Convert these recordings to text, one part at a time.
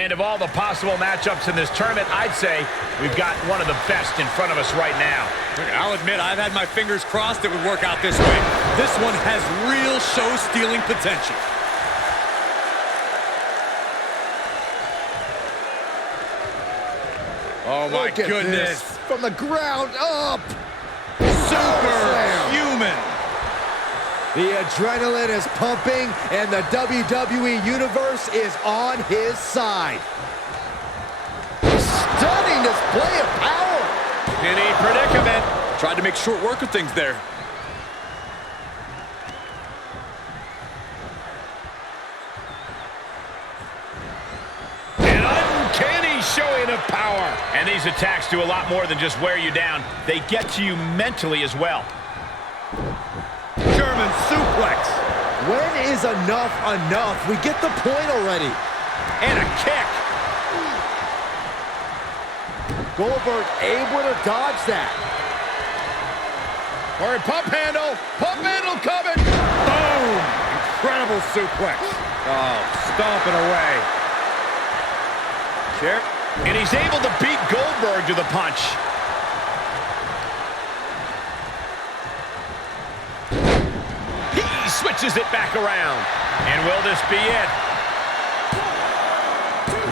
And of all the possible matchups in this tournament, I'd say we've got one of the best in front of us right now. I'll admit, I've had my fingers crossed it would work out this way. This one has real show-stealing potential. Oh, my goodness. From the ground up. Superhuman. The adrenaline is pumping, and the WWE Universe is on his side. Stunning display of power. In a predicament. Tried to make short work of things there. An uncanny showing of power. And these attacks do a lot more than just wear you down. They get to you mentally as well. German suplex. When is enough enough? We get the point already. And a kick. Goldberg able to dodge that. Or a pump handle. Pump handle coming. Boom. Incredible suplex. Oh, stomping away. Sure. And he's able to beat Goldberg to the punch. He switches it back around. And will this be it?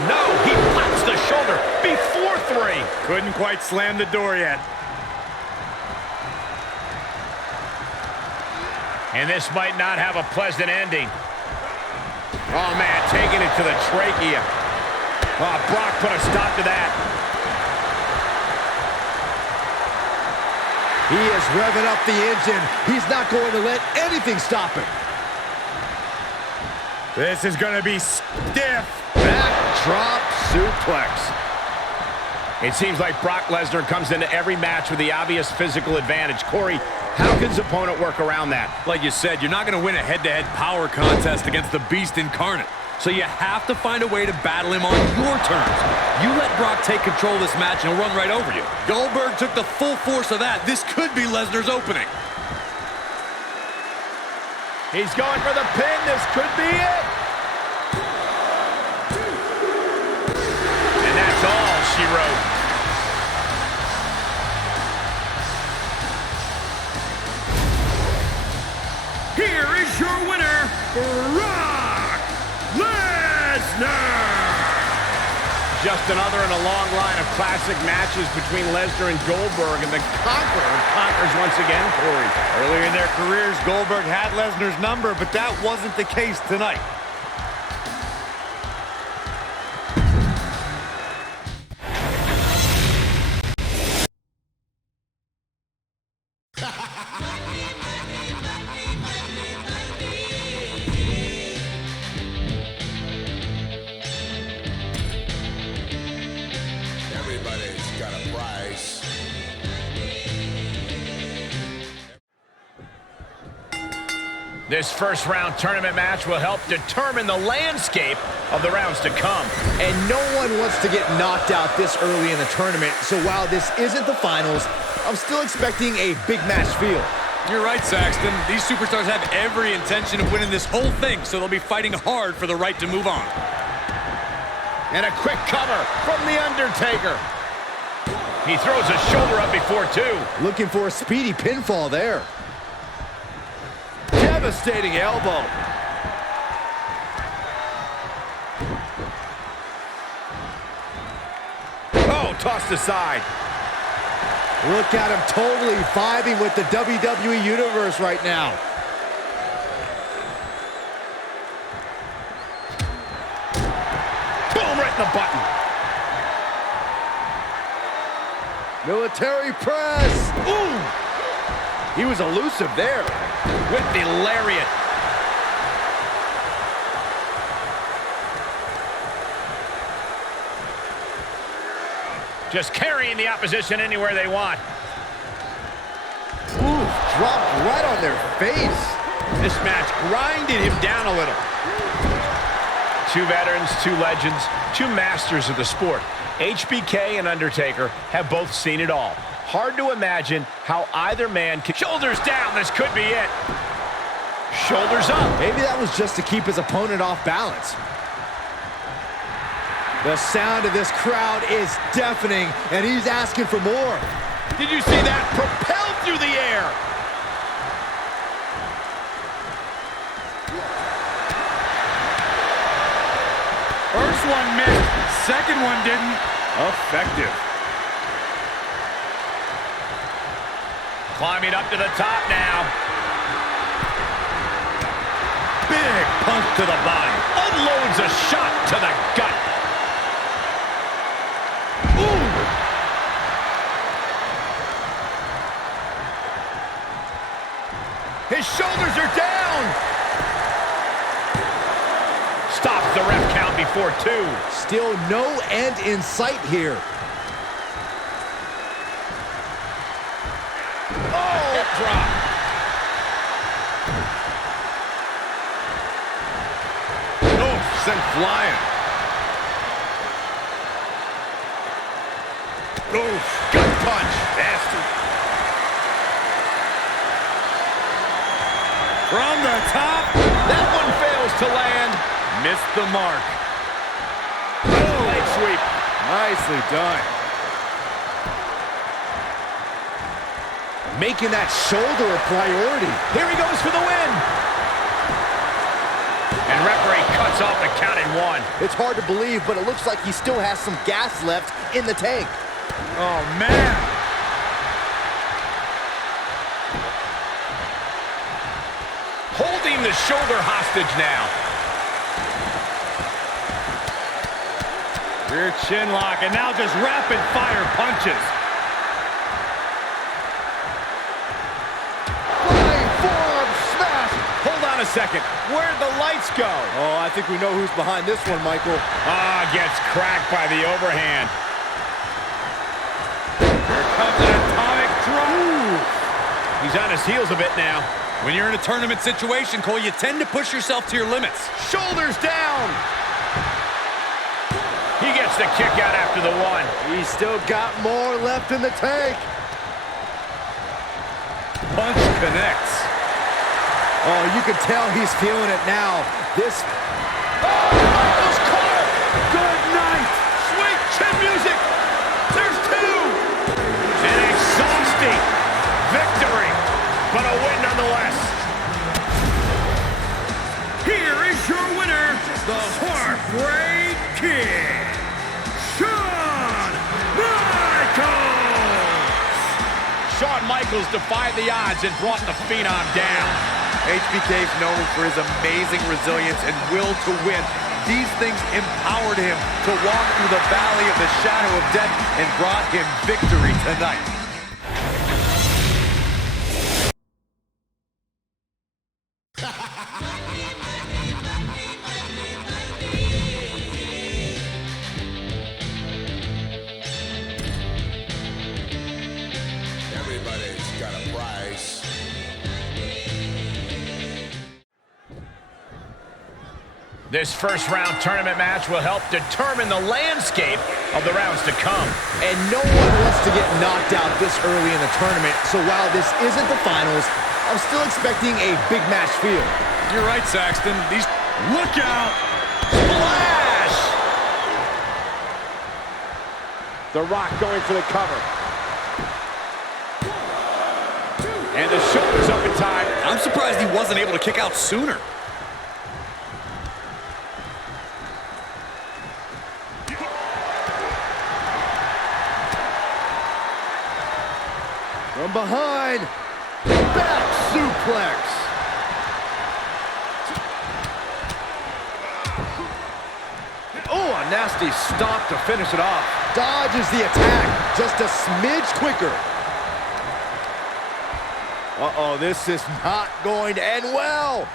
No, he pops the shoulder before 3. Couldn't quite slam the door yet. And this might not have a pleasant ending. Oh, man, taking it to the trachea. Oh, Brock put a stop to that. He is revving up the engine. He's not going to let anything stop him. This is going to be stiff. Backdrop suplex. It seems like Brock Lesnar comes into every match with the obvious physical advantage. Corey, how can his opponent work around that? Like you said, you're not going to win a head-to-head power contest against the Beast incarnate. So you have to find a way to battle him on your terms. You let Brock take control of this match and he'll run right over you. Goldberg took the full force of that. This could be Lesnar's opening. He's going for the pin. This could be it. And that's all she wrote. Here is your winner, Brock Lesnar! Just another in a long line of classic matches between Lesnar and Goldberg, and the Conqueror conquers once again, Corey. Earlier in their careers, Goldberg had Lesnar's number, but that wasn't the case tonight. Everybody's got a price. This first-round tournament match will help determine the landscape of the rounds to come. And no one wants to get knocked out this early in the tournament, so while this isn't the finals, I'm still expecting a big match feel. You're right, Saxton. These superstars have every intention of winning this whole thing, so they'll be fighting hard for the right to move on. And a quick cover from The Undertaker. He throws a shoulder up before 2. Looking for a speedy pinfall there. Devastating elbow. Oh, tossed aside. Look at him totally vibing with the WWE Universe right now. Boom, right in the button. Military press. Ooh. He was elusive there with the lariat. Just carrying the opposition anywhere they want. Ooh, dropped right on their face. This match grinded him down a little. 2 veterans, 2 legends, 2 masters of the sport. HBK and Undertaker have both seen it all. Hard to imagine how either man can... Shoulders down, this could be it. Shoulders up. Maybe that was just to keep his opponent off balance. The sound of this crowd is deafening, and he's asking for more. Did you see that? Propelled through the air. First one missed, second one didn't. Effective. Climbing up to the top now. Big punch to the body. Unloads a shot to the gut. Ooh. His shoulders are down. Stops the ref count before 2. Still no end in sight here. Oh, drop. Oh, sent flying. Oh, gut punch. Nasty. From the top. That one fails to land. Missed the mark. Oh, leg sweep. Nicely done. Making that shoulder a priority. Here he goes for the win. And referee cuts off the count at 1. It's hard to believe, but it looks like he still has some gas left in the tank. Oh, man. Holding the shoulder hostage now. Rear chin lock, and now just rapid fire punches. Flying forearm smash. Hold on a second. Where'd the lights go? Oh, I think we know who's behind this one, Michael. Gets cracked by the overhand. Here comes an atomic drop. He's on his heels a bit now. When you're in a tournament situation, Cole, you tend to push yourself to your limits. Shoulders down. He gets the kick out after the 1. He's still got more left in the tank. Punch connects. Oh, you can tell he's feeling it now. This... Oh, Michael's caught. Good night. Sweet chin music. There's 2. An exhausting victory, but a win nonetheless. Here is your winner, the Heartbreak Kid, Shawn Michaels! Shawn Michaels defied the odds and brought the Phenom down. HBK is known for his amazing resilience and will to win. These things empowered him to walk through the valley of the shadow of death and brought him victory tonight. Everybody's got a price. This first-round tournament match will help determine the landscape of the rounds to come. And no one wants to get knocked out this early in the tournament, so while this isn't the finals, I'm still expecting a big match feel. You're right, Saxton. Look out! Splash! The Rock going for the cover. And the shoulders up in time. I'm surprised he wasn't able to kick out sooner. From behind, back suplex. Oh, a nasty stop to finish it off. Dodges the attack, just a smidge quicker. Uh-oh, this is not going to end well.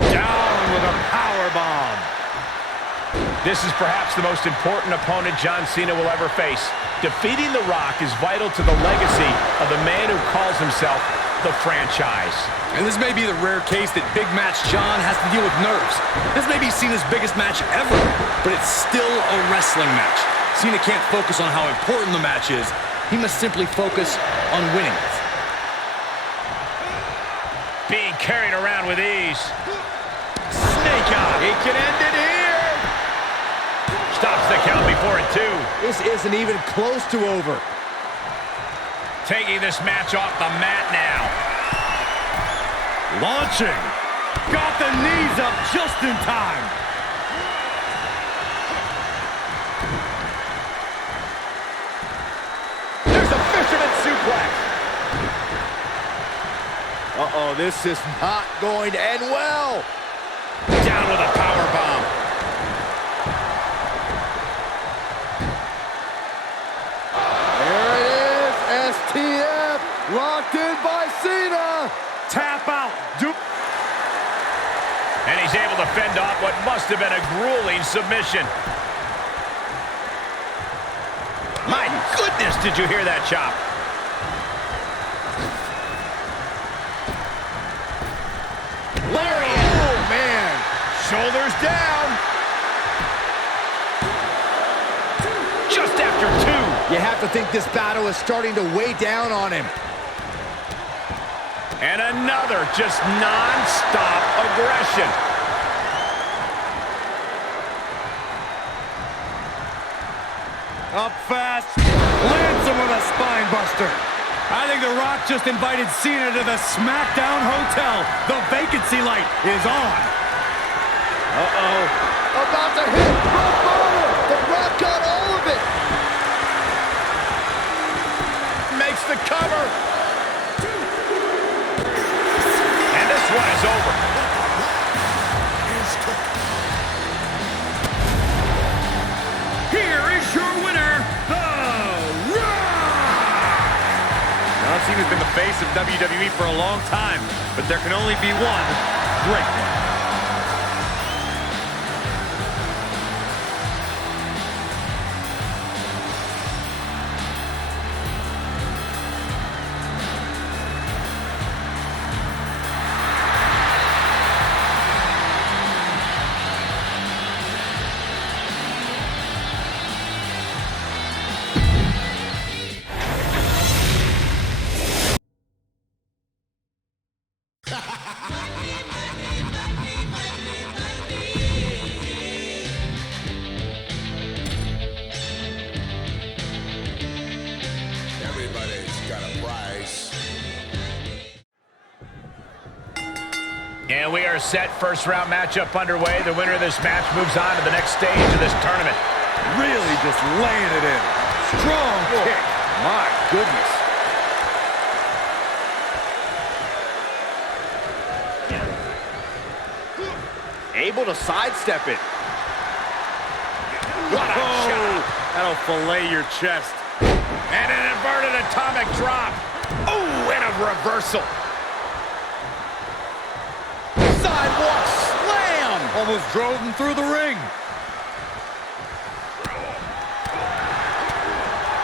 Down with a power bomb. This is perhaps the most important opponent John Cena will ever face. Defeating The Rock is vital to the legacy of the man who calls himself the franchise. And this may be the rare case that Big Match John has to deal with nerves. This may be Cena's biggest match ever, but it's still a wrestling match. Cena can't focus on how important the match is. He must simply focus on winning it. Being carried around with ease. Snake eye. He can end it here. stops the count before it, too. This isn't even close to over. Taking this match off the mat now. Launching. Got the knees up just in time. There's a fisherman suplex. Uh-oh, this is not going to end well. Down with a powerbomb. There it is, STF, locked in by Cena. Tap out. And he's able to fend off what must have been a grueling submission. My goodness, did you hear that chop? Lariat. Oh, man. Shoulders down. Just after 2. You have to think this battle is starting to weigh down on him. And another just non-stop aggression. Up fast. Lands him with a spine buster. I think The Rock just invited Cena to the SmackDown Hotel. The vacancy light is on. Uh-oh. About to hit. Rock bottom. The Rock got all of it. Makes the cover. And this one is over. Here is your winner, The Rock! Now, Cena's been the face of WWE for a long time, but there can only be one great one. Everybody's got a price. And we are set. First round matchup underway. The winner of this match moves on to the next stage of this tournament. Really just laying it in. Strong kick. My goodness. Able to sidestep it. What a shot. That'll fillet your chest. And an inverted atomic drop. Oh, and a reversal. Sidewalk slam. Almost drove him through the ring.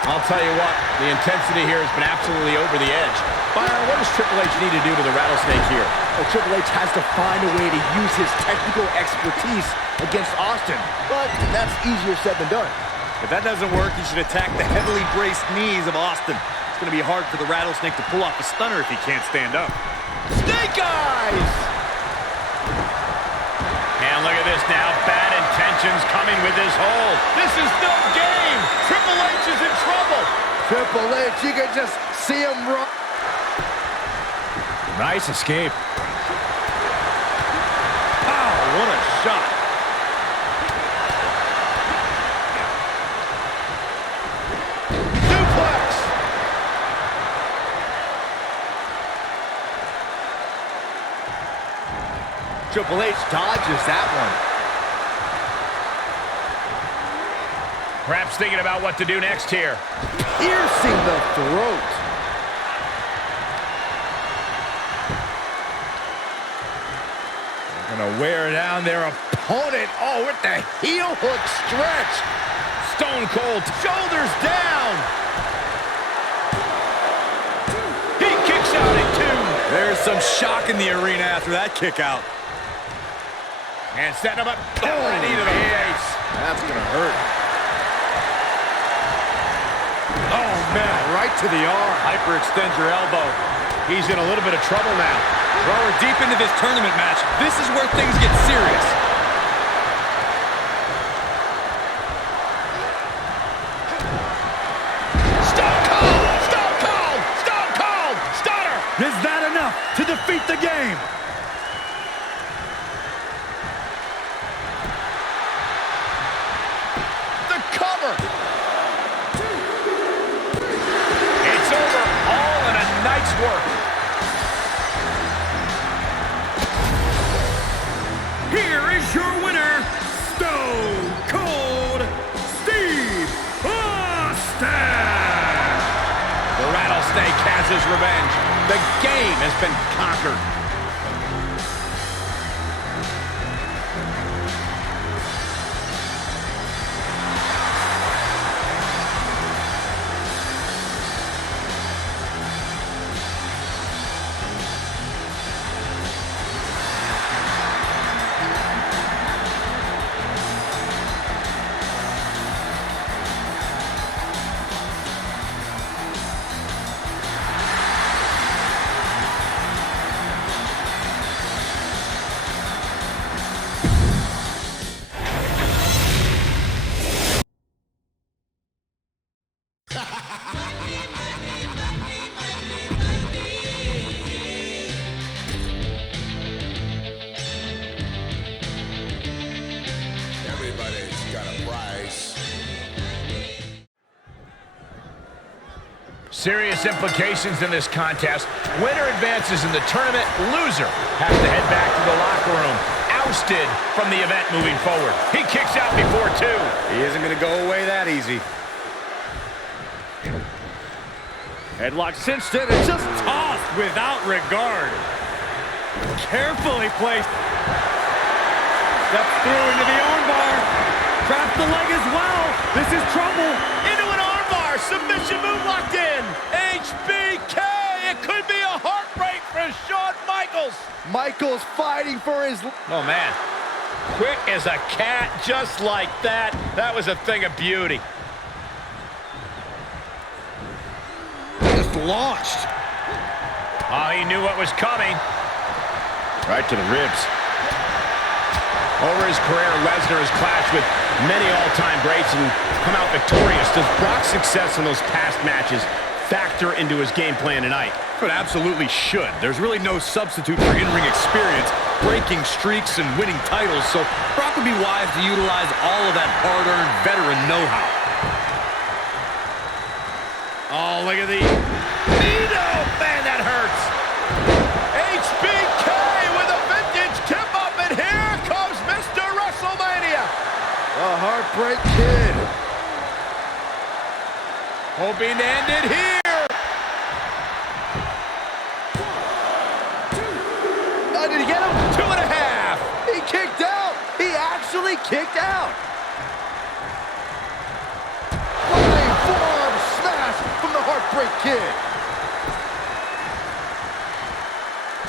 I'll tell you what, the intensity here has been absolutely over the edge. Byron, what does Triple H need to do to the Rattlesnake here? Well, Triple H has to find a way to use his technical expertise against Austin, but that's easier said than done. If that doesn't work, he should attack the heavily braced knees of Austin. It's going to be hard for the Rattlesnake to pull off a stunner if he can't stand up. Snake eyes! And look at this now, bad intentions coming with this hold. This is no game. Triple H is in trouble. Triple H, you can just see him run. Nice escape. Wow, what a shot. Suplex! Triple H dodges that one. Perhaps thinking about what to do next here. Piercing the throat. They're gonna wear down their opponent. Oh, with the heel hook stretch. Stone Cold, shoulders down. He kicks out at 2. There's some shock in the arena after that kick out. And setting him up. Right into the face. That's gonna hurt. Oh, man, right to the arm. Hyperextend your elbow. He's in a little bit of trouble now. Well, we're deep into this tournament match. This is where things get serious. Is that enough to defeat the game? The cover. It's over, all in a night's work. Here is your winner, Stone Cold Steve Austin. The Rattlesnake has his revenge. The game has been conquered. Everybody's got a price. Serious implications in this contest. Winner advances in the tournament. Loser has to head back to the locker room. Ousted from the event moving forward. He kicks out before two. He isn't going to go away that easy. Headlock cinched in and just tossed without regard. Carefully placed. Step through into the armbar. Traps the leg as well. This is trouble. Into an armbar. Submission move locked in. HBK. It could be a heartbreak for Shawn Michaels. Michaels fighting for his... Oh, man. Quick as a cat, just like that. That was a thing of beauty. Just launched. Oh, he knew what was coming. Right to the ribs. Over his career, Lesnar has clashed with many all-time greats and come out victorious. Does Brock's success in those past matches factor into his game plan tonight? It absolutely should. There's really no substitute for in-ring experience, breaking streaks and winning titles, so Brock would be wise to utilize all of that hard-earned veteran know-how. Oh, look at the... Oh, man, that hurts. HBK with a vintage tip-up, and here comes Mr. WrestleMania. The Heartbreak Kid. Hoping to end it here. Did he get him? 2.5. He kicked out. He actually kicked out. Flying forearm smash from the Heartbreak Kid.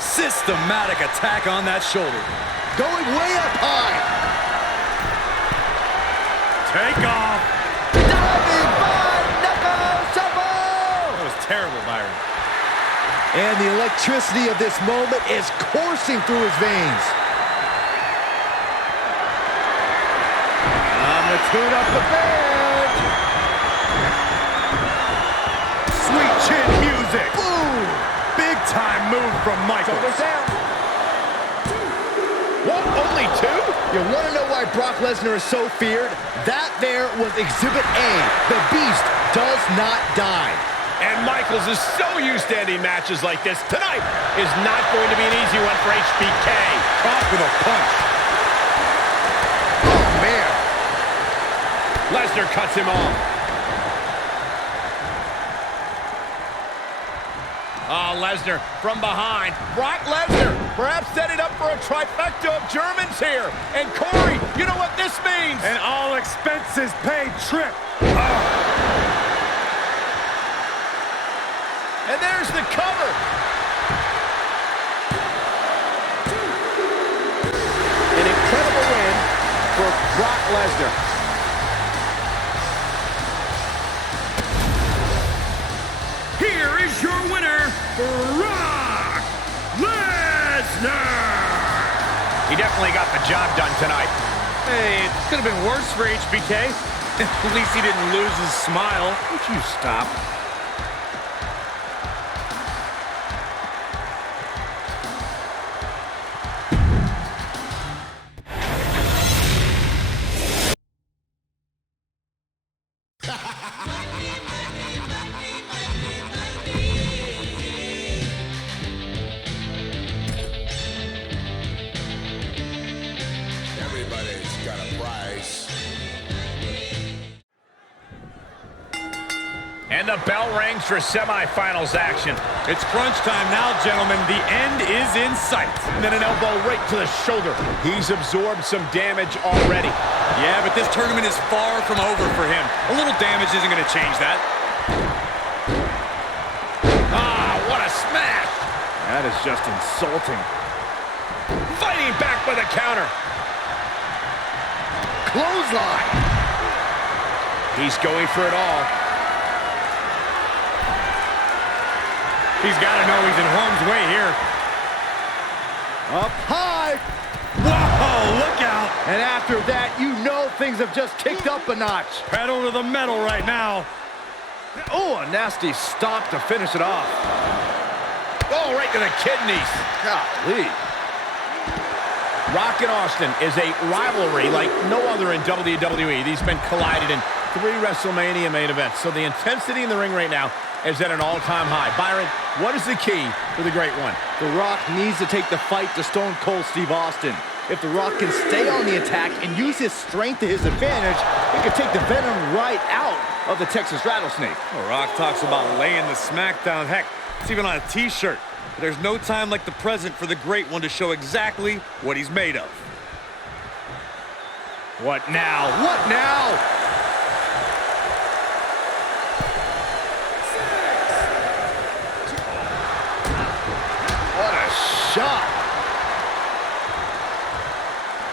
Systematic attack on that shoulder. Going way up high. Take off. Diving by knuckle shuffle. That was terrible, Byron. And the electricity of this moment is coursing through his veins. I'm gonna tune up the band. Sweet chin music. Boom. Big time move from Michaels. What, only 2? You want to know why Brock Lesnar is so feared? That there was Exhibit A. The Beast does not die. And Michaels is so used to ending matches like this. Tonight is not going to be an easy one for HBK. Caught with a punch. Oh, man. Lesnar cuts him off. Oh, Lesnar from behind. Brock Lesnar perhaps setting up for a trifecta of Germans here. And Corey, you know what this means? An all expenses paid trip. And there's the cover. An incredible win for Brock Lesnar. Here is your winner, Brock Lesnar. He definitely got the job done tonight. Hey, it could have been worse for HBK. At least he didn't lose his smile. Would you stop? And the bell rings for semifinals action. It's crunch time now, gentlemen. The end is in sight. And then an elbow right to the shoulder. He's absorbed some damage already. Yeah, but this tournament is far from over for him. A little damage isn't going to change that. Ah, what a smash! That is just insulting. Fighting back with a counter. Clothesline. He's going for it all. He's got to know he's in harm's way here. Up high. Whoa, look out. And after that, you know things have just kicked up a notch. Pedal to the metal right now. Oh, a nasty stop to finish it off. Oh, right to the kidneys. Golly. Rock and Austin is a rivalry like no other in WWE. These men collided in 3 WrestleMania main events. So the intensity in the ring right now is at an all-time high. Byron, what is the key for the Great One? The Rock needs to take the fight to Stone Cold Steve Austin. If The Rock can stay on the attack and use his strength to his advantage, he can take the venom right out of the Texas Rattlesnake. Well, Rock talks about laying the smackdown. Heck, it's even on a t-shirt. There's no time like the present for the Great One to show exactly what he's made of. What now? What now? What a shot.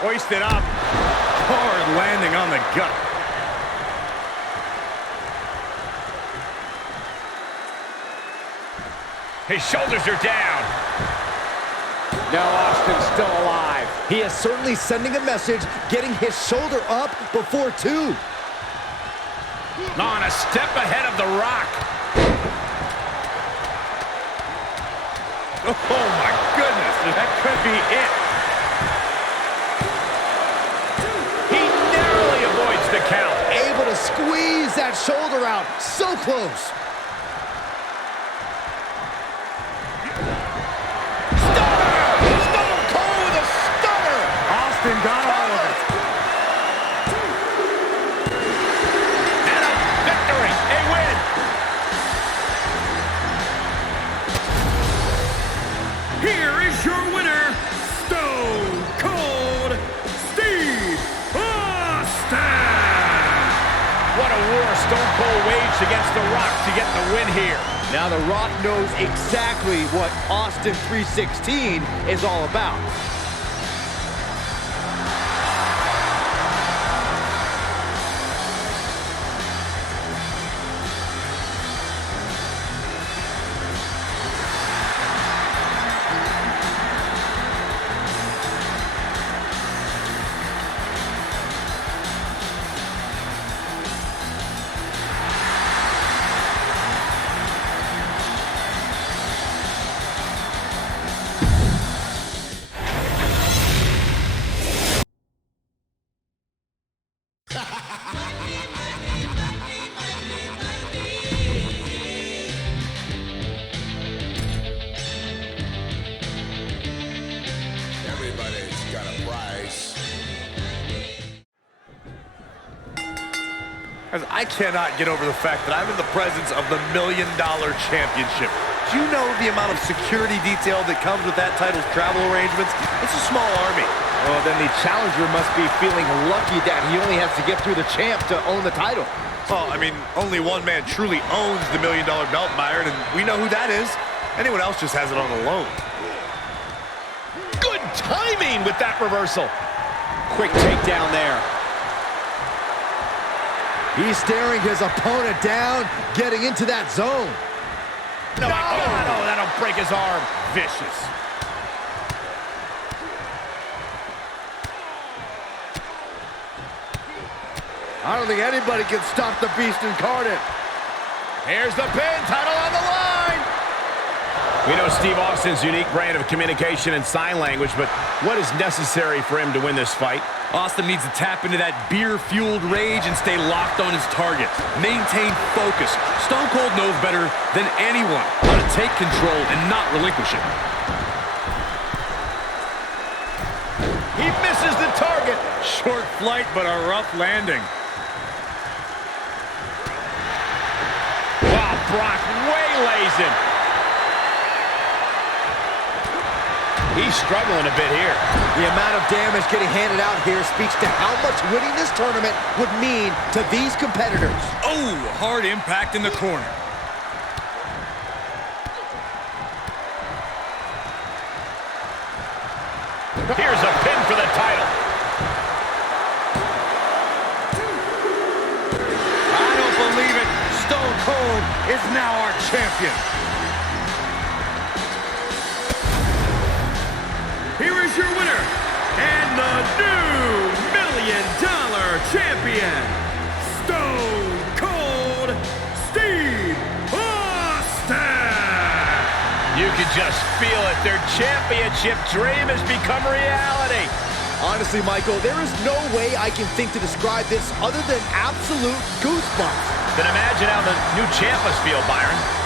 Hoisted up. Hard landing on the gut. His shoulders are down. Now Austin's still alive. He is certainly sending a message, getting his shoulder up before 2. On a step ahead of The Rock. Oh my goodness, that could be it. He narrowly avoids the count. Able to squeeze that shoulder out. So close. Got all of it. And a victory, a win. Here is your winner, Stone Cold Steve Austin. What a war Stone Cold waged against The Rock to get the win here. Now The Rock knows exactly what Austin 316 is all about. Everybody's got a price. I cannot get over the fact that I'm in the presence of the $1 Million Championship. Do you know the amount of security detail that comes with that title's travel arrangements? It's a small army. Well, then the challenger must be feeling lucky that he only has to get through the champ to own the title. Well, I mean, only one man truly owns the $1 Million belt, Byron, and we know who that is. Anyone else just has it on a loan. Good timing with that reversal. Quick takedown there. He's staring his opponent down, getting into that zone. No, my God, oh, that'll break his arm. Vicious. I don't think anybody can stop the Beast incarnate. Here's the pin, title on the line. We know Steve Austin's unique brand of communication and sign language, but what is necessary for him to win this fight? Austin needs to tap into that beer-fueled rage and stay locked on his target. Maintain focus. Stone Cold knows better than anyone how to take control and not relinquish it. He misses the target. Short flight, but a rough landing. Brock waylays him. He's struggling a bit here. The amount of damage getting handed out here speaks to how much winning this tournament would mean to these competitors. Oh, hard impact in the corner. Here's a pin for the title. I don't believe it. Stone Cold is now our champion. Here is your winner, and the new $1 Million Champion, Stone Cold Steve Austin! You can just feel it. Their championship dream has become reality. Honestly, Michael, there is no way I can think to describe this other than absolute goosebumps. Then imagine how the new champ must feel, Byron.